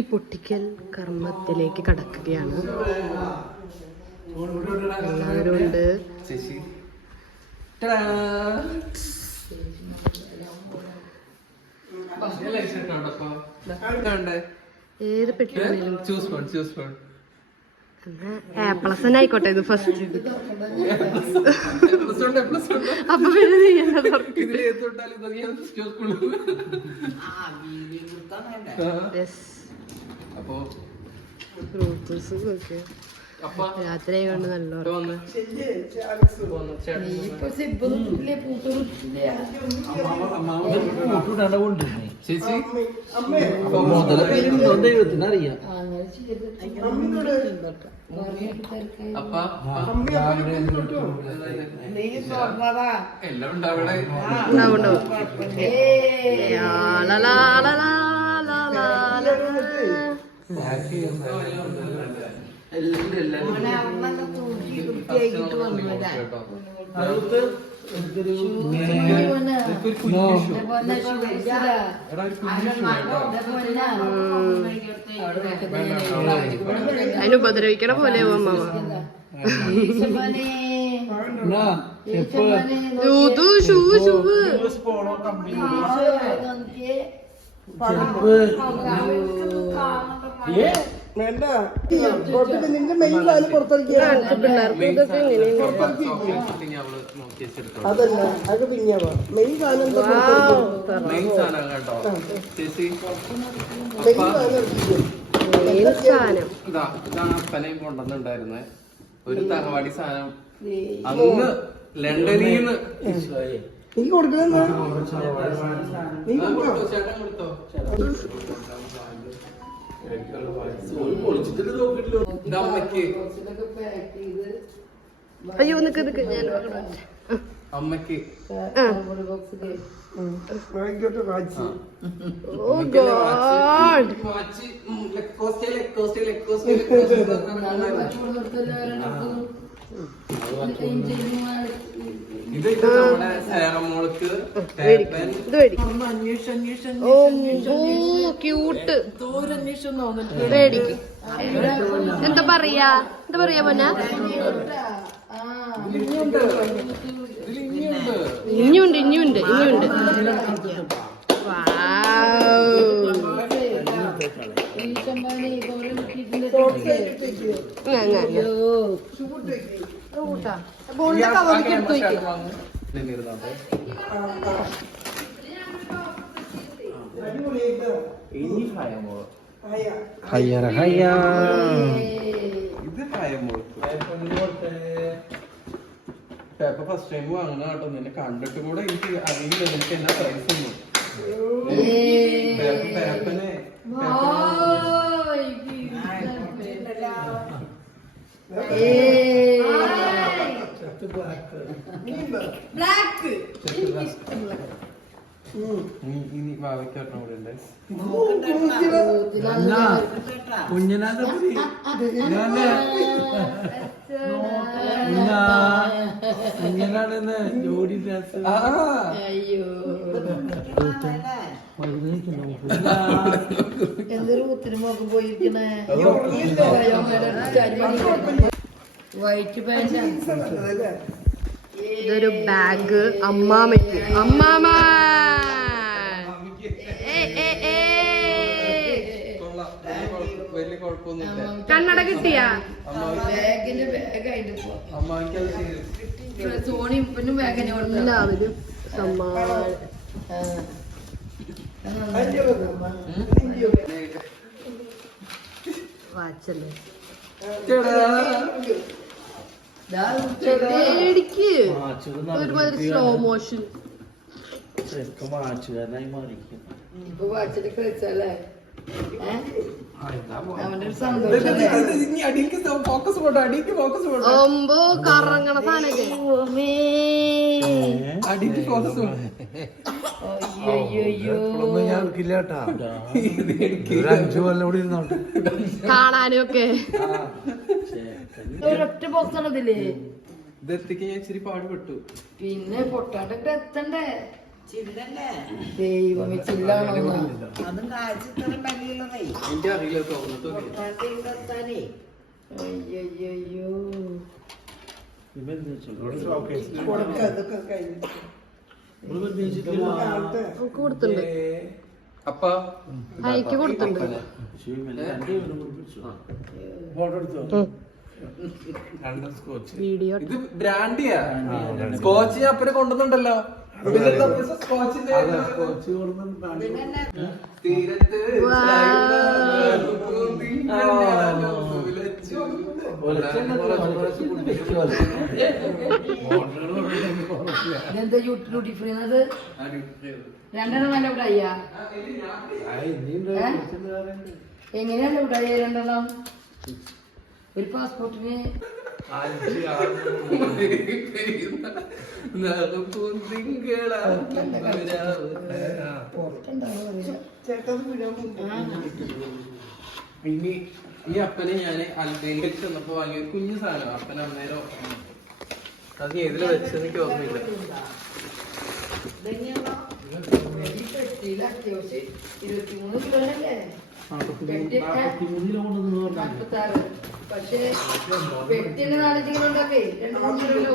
പെട്ടി പൊട്ടിക്കൽ കർമ്മത്തിലേക്ക് കടക്കുകയാണ്. എല്ലാവരും ഉണ്ട്. ഏത് പെട്ടിയാണെങ്കിലും പ്ലസ് തന്നെ ആയിക്കോട്ടെ. ഇത് ഫസ്റ്റ് അപ്പൊ രാത്രി കൊണ്ട് നല്ല അതിന് ഉപദ്രവിക്കണ പോലെ വേണ്ട നിന്റെ മെയിൻ സാധനം പുറത്തിറക്കിയ അതല്ല അത് പിന്നെയാവാ മെയിൻ സാധനം കൊണ്ടുവന്നിട്ടുണ്ടായിരുന്നേ ഒരു തറവാടി സാധനം അന്ന് ലണ്ടനിന്ന് നീ കൊടുക്കണെന്താ നീ ചേട്ടൻ കൊടുത്തോ? അയ്യോ നിക്ക് ഞാൻ അമ്മക്ക് എന്താ പറയാ പൊന്ന ഇനിയുണ്ട് പേപ്പർ ഫസ്റ്റ് ടൈം വാങ്ങുന്ന കേട്ടോ. നിന്നെ കണ്ടിട്ട് കൂടെ എനിക്ക് അറിയില്ല നിനക്ക് എന്നാ പ്രൈസ് ഒന്നും. പേപ്പനെ ഇനി വാവയ്ക്കാട്ടോ ഇവിടെ ഉണ്ട്. ജോഡി ഡ്രസ് എന്തൊരു ഉത്തരമൊക്കെ പോയിരിക്കണേ. White pant. ഇതൊരു ബാഗ് അമ്മാമയ്ക്ക്. അമ്മാമ കണ്ണട കിട്ടിയാ? ബാഗിന്റെ ബാഗായിട്ട് സോണി ഇപ്പനും ബാഗിനെ എല്ലാവരും സമ്മാനം. വാച്ചല്ലേ ഒരുമാതിരി സ്ലോ മോഷൻ. ഇപ്പൊ വാച്ചിട്ട് കളിച്ചല്ലേ ഒമ്പോ കറങ്ങണ സാധനൊക്കെ. കാണാനും ഒക്കെ ഒരൊറ്റ ബോക്സ് ആണതില്ലേ. ഇതെത്തിക്ക് ഞാൻ ഇച്ചിരി പാടുപെട്ടു. പിന്നെ പൊട്ടാണ്ടൊക്കെ എത്തണ്ടേ. ദൈവമേ ചില്ലാണോ എന്റെ അറിയില്ല തോന്നുന്നു അയ്യോ കൊടുക്ക ഇതൊക്കെ കഴിഞ്ഞിട്ട് നമുക്ക് കൊടുത്തിട്ടുണ്ട് അപ്പ അയക്ക് കൊടുത്തിട്ടുണ്ട് വീഡിയോ ഇത് ബ്രാൻഡിയാ സ്കോച്ച് ഞാൻ അപ്പനെ കൊണ്ടുവന്നുണ്ടല്ലോ സ്കോച്ചിന്റെ തീരത്ത് ഇതെന്താ ഡ്യൂട്ടി ഫ്രീ രണ്ടെണ്ണം നല്ല വിടായ്യാ എങ്ങനെയാണ് വിടായ്യ രണ്ടെണ്ണം ഒരു പാസ്പോർട്ടിന് ഇനി ഈ അപ്പനെ ഞാന് അൽബേനിയിൽ ചെന്നപ്പോ വാങ്ങിയ ഒരു കുഞ്ഞു സാധനം അപ്പന അന്നേരം അത് ഏതില് വെച്ചെന്ന് എനിക്ക് ഓർമ്മയില്ല. അത്യാവശ്യം 23 കിലോനല്ലേ പക്ഷേ വെട്ടിന്റെ 4 കിലോ ഉണ്ടാക്കേ 2-3 കിലോ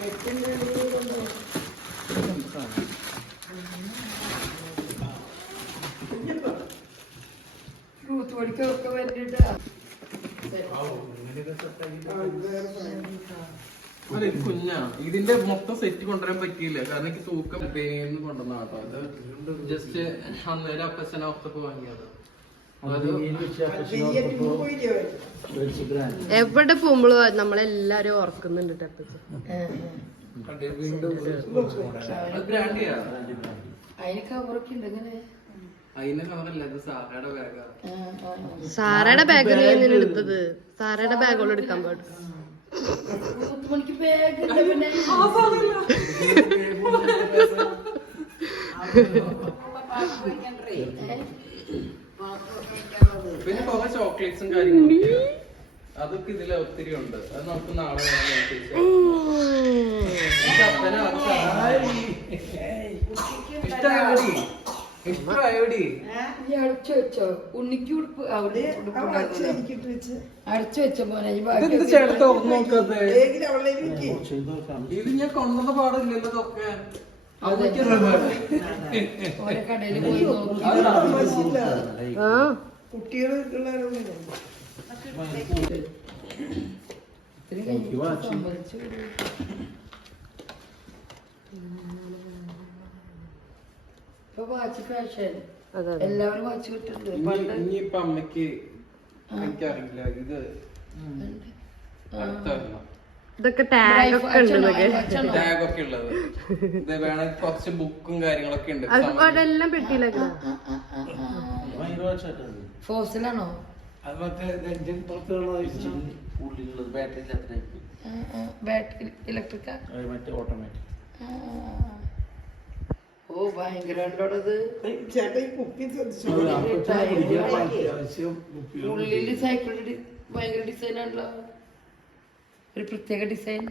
വെട്ടിന്റെ 2 കിലോ ഉണ്ടാവും. ഫ്രൂത്ത് പഠിക്കൊക്കെ വേണ്ടിട്ടാ അല്ല ഇത് കുഞ്ഞാ ഇതിന്റെ മൊത്തം സെറ്റ് കൊണ്ടുവരാൻ പറ്റിയില്ല കാരണം എനിക്ക് തൂക്കം പേന്ന് കൊണ്ടുവന്ന കേട്ടോ അത് ജസ്റ്റ് അന്നേരം അപ്പച്ചനെ ഒത്തൊക്കെ വാങ്ങിയത് എവിടെ പോകുമ്പോഴും നമ്മളെല്ലാരും ഓർക്കുന്നുണ്ട് ടെപ്പച്ച്. ബ്രാൻഡിയാ അതിന് കവറൊക്കെ ഉണ്ട് ഇങ്ങനെ അതിന്റെ കളറല്ല ഇത് സാറയുടെ ബാഗാ. സാറയുടെ ബാഗ് എന്തിനാ എടുത്തത്? സാറയുടെ ബാഗോളം എടുക്കാൻ പാടും. മണിക്ക് ബാഗ് പിന്നെ പിന്നെ കുറെ ചോക്ലേറ്റ്സും കാര്യങ്ങളൊക്കെ അതൊക്കെ ഇതില് ഒത്തിരി ഉണ്ട്. അത് നമുക്ക് നാളെ ഇഷ്ടമായോടി അടച്ചു വെച്ചോ ഉണ്ണിക്ക് ഉടുപ്പ് അവിടെ അടച്ചു വെച്ച പോലെ ഇതെന്ത് ചേട്ടൻ ഓർമ്മ നോക്കാതെ അവളെ ഇത് ഞാൻ കൊണ്ടുവന്ന പാടില്ലല്ലോ ഇതൊക്കെ ഓരോ കടയിൽ പോയി നോക്കി ആ കുട്ടികൾ സമ്മതിച്ചു ഇപ്പൊ വാച്ച് ഫാഷൻ അതെ എല്ലാവരും വാച്ച് കിട്ടുന്നുണ്ട് പണ്ട് ഇനിയിപ്പൊ അമ്മക്ക് എനിക്കറിയില്ല ഇത് അടുത്തറിയണം ഇതൊക്കെ ടാഗ് ഒക്കെ ഉണ്ട് ഇതൊക്കെ. ടാഗ് ഒക്കെ ഉള്ളത് ഇത് വേണമെങ്കിൽ കുറച്ച് ബുക്കും കാര്യങ്ങളൊക്കെ ഉണ്ട് അതെല്ലാം പെട്ടിയിലാക്കുക. ഫോസിലാണോ ബാറ്ററി ഇലക്ട്രിക്കാ ഓ ഭയങ്കര ഉണ്ടോടത് ചേട്ടാ ഈ കുപ്പി ഉള്ളില് സൈക്കിളിന്റെ ഭയങ്കര ഡിസൈൻ ആണല്ലോ ഒരു പ്രത്യേക ഡിസൈൻ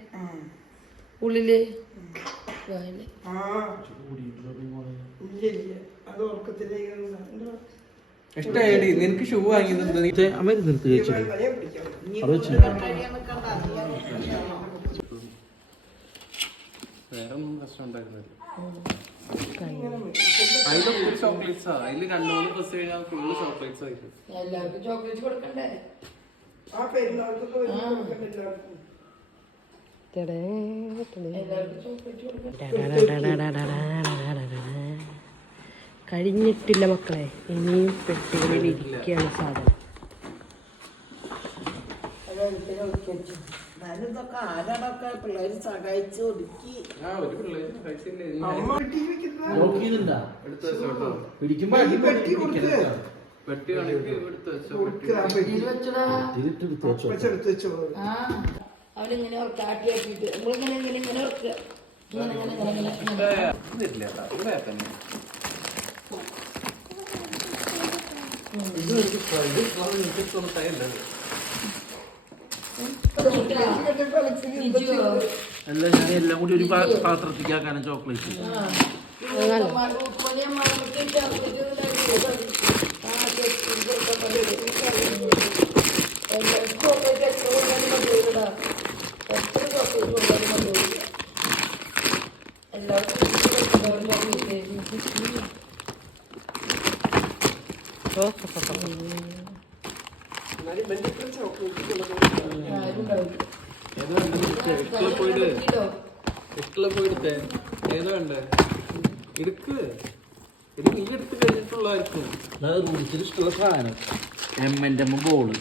ഉള്ളില് അത് ഉറക്കത്തിലേക്ക് ഇഷ്ടമായിടി നിനക്ക് ഷൂ വാങ്ങിയത് വേറെ ഒന്നും പ്രശ്നം ഉണ്ടായിരുന്നില്ല. അതിലൊക്കെ ചോക്ലേറ്റ്സാ അതില് 2-3 ഡ്രസ് കഴിഞ്ഞാൽ ഫുള്ള് ചോക്ലേറ്റ്സ് ആയിരിക്കും. എല്ലാവർക്കും ചോക്ലേറ്റ് കൊടുക്കണ്ടേ ആ പെരുന്നാൾക്ക് എല്ലാവർക്കും എല്ലാവർക്കും ചോക്ലേറ്റ് കൊടുക്കണ്ടേ കഴിഞ്ഞിട്ടില്ല മക്കളെ, ഇനിയും പെട്ടികളിൽ ഇരിക്കുകയാണ് സാധനം. ഞാനിതൊക്കെ ആരാടൊക്കെ പിള്ളേര് സഹായിച്ച് ഒതുക്കി ആ ഒരു പിള്ളേര് കഴിച്ചില്ലേ എടുത്ത് വെച്ചോട്ടോ പെട്ടി കണക്ക് എടുത്ത് വെച്ചോ ഇതിൽ വെച്ചടാ എടുത്ത് വെച്ചോ ആ അവനിങ്ങനെ കാട്ടിയാക്കിട്ട് നമ്മളിങ്ങനെ ഇങ്ങനെ ഇങ്ങനെ ഓർക്കുക ഇങ്ങനെ ഇങ്ങനെ ഇങ്ങനെ ഇങ്ങനെ ഇതില്ല ഇവിടെ തന്നെ അല്ല ഞാൻ എല്ലാം കൂടി ഒരു പാത്രത്തിലേക്ക് ആക്കാനും ചോക്ലേറ്റ്. പോയിടുത്തേ ഏതാ വേണ്ടേ എടുക്ക് ഇത് നീ എടുത്ത് കഴിഞ്ഞിട്ടുള്ളായിരിക്കും. ഇഷ്ടമുള്ള സാധനം M&M ബോള്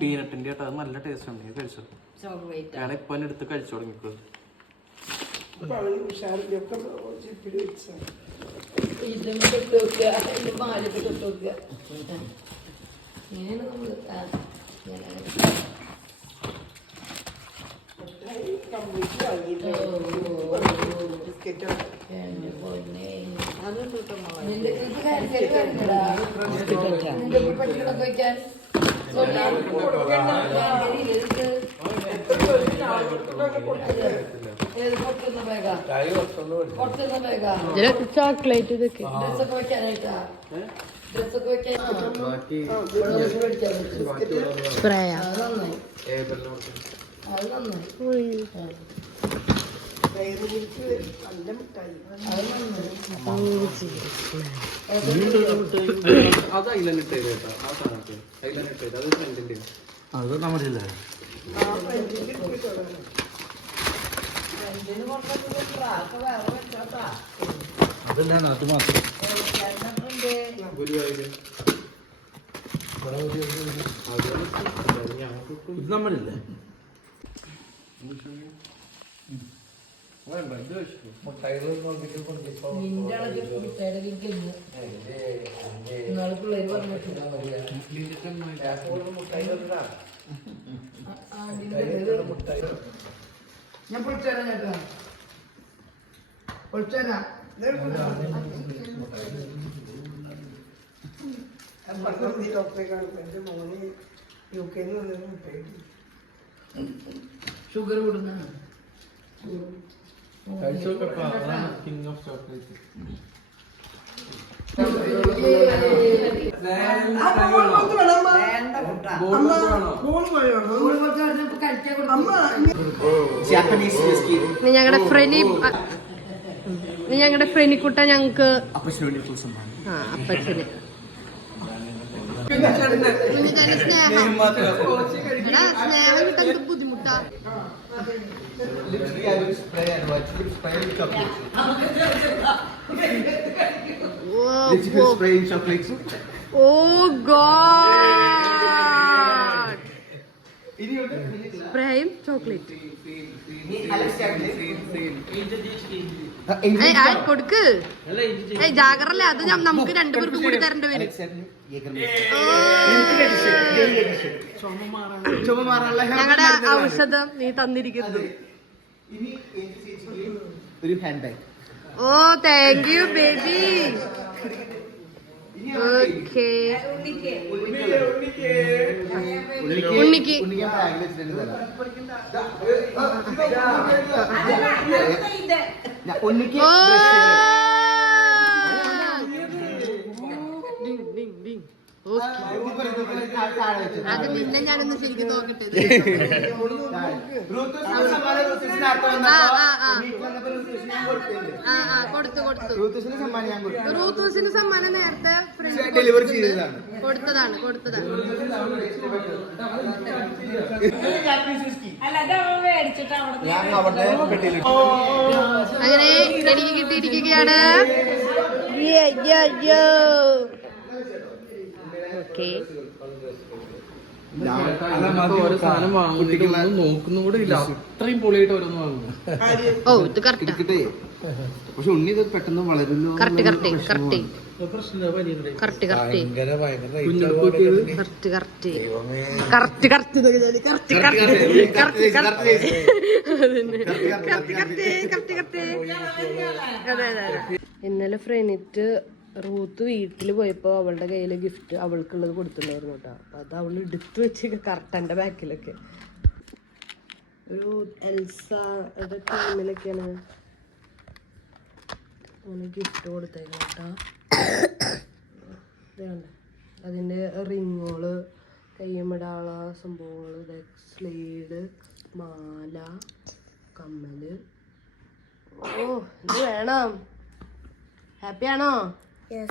പീനട്ടിന്റെ ആട്ടോ, അത് നല്ല ടേസ്റ്റ് ഉണ്ട്. കഴിച്ചോ? ഞാൻ ഇപ്പൊ എടുത്ത് കഴിച്ചു തുടങ്ങിക്കോ. ചോക്ലേറ്റ് ഇതൊക്കെ സ്പ്രേയാ. അത് അതിലിട്ട് കേട്ടോ, ആ സാധനത്ത് അതിലിട്ട് അത് ഫ്രണ്ടിന്റെ അത് നമ്മളില്ല. അതല്ല അത് മാത്രം ഇത് നമ്മളില്ലേ. ഞാൻ പൊളിച്ചേരാ ചേട്ടാ, പൊളിച്ചേരാ. ഷുഗർ കൂടുന്ന കിങ് ഓഫ് ചോക്ലേറ്റ്. ഞങ്ങളുടെ ഫ്രനിക്കുട്ട ഞങ്ങക്ക് അപ്പച്ചന് സ്നേഹം കിട്ടാൻ ബുദ്ധിമുട്ടാ. Oh God! Spraying chocolate. കൊടുക്ക്. ജാഗ്രല്ല, അത് നമുക്ക് രണ്ടുപേർക്കും കൂടി തരേണ്ടി വരും. ഞങ്ങളുടെ ഔഷധം നീ തന്നിരിക്കുന്നത്. ഓ താങ്ക് യു ബേബി. ഓക്കേ ഉണ്ണിക്ക് ഓ അത് നിന്നെ ഞാനൊന്ന് ശരിക്കും നോക്കട്ടെ. കൊടുത്തു റൂത്തൂസിന് സമ്മാനം നേരത്തെ കൊടുത്തതാണ്. അങ്ങനെ എനിക്ക് കിട്ടിയിരിക്കുകയാണ്. ഓക്കെ ഓരോ സാധനം വാങ്ങുന്ന നോക്കുന്ന കൂടെ ഇല്ല, അത്രയും പൊളിയായിട്ട് ഓരോന്ന് വാങ്ങുന്നു. ഓ ഇത് കറക്റ്റ് പക്ഷെ ഉണ്ണി ഇത് പെട്ടെന്ന് വളരുന്നു. ഇന്നലെ ഫ്രണിറ്റ് റൂത്ത് വീട്ടിൽ പോയപ്പോ അവളുടെ കയ്യില് ഗിഫ്റ്റ് അവൾക്കുള്ളത് കൊടുത്തിട്ടുണ്ടായിരുന്നു കേട്ടോ. അപ്പൊ അത് അവള് എടുത്തു വെച്ച് കറക്റ്റ് എന്റെ ബാക്കിലൊക്കെ. ഒരു എൽസ ടീമിലൊക്കെയാണ് അങ്ങനെ ഗിഫ്റ്റ് കൊടുത്തേക്കണം കേട്ടോ. ഇതാണ് അതിൻ്റെ റിങ്ങുകള്, കയ്യുമിടാനുള്ള സംഭവങ്ങൾ, സ്ലീഡ്, മാല, കമ്മല്. ഓ ഇത് വേണം. ഹാപ്പിയാണോ? Yes.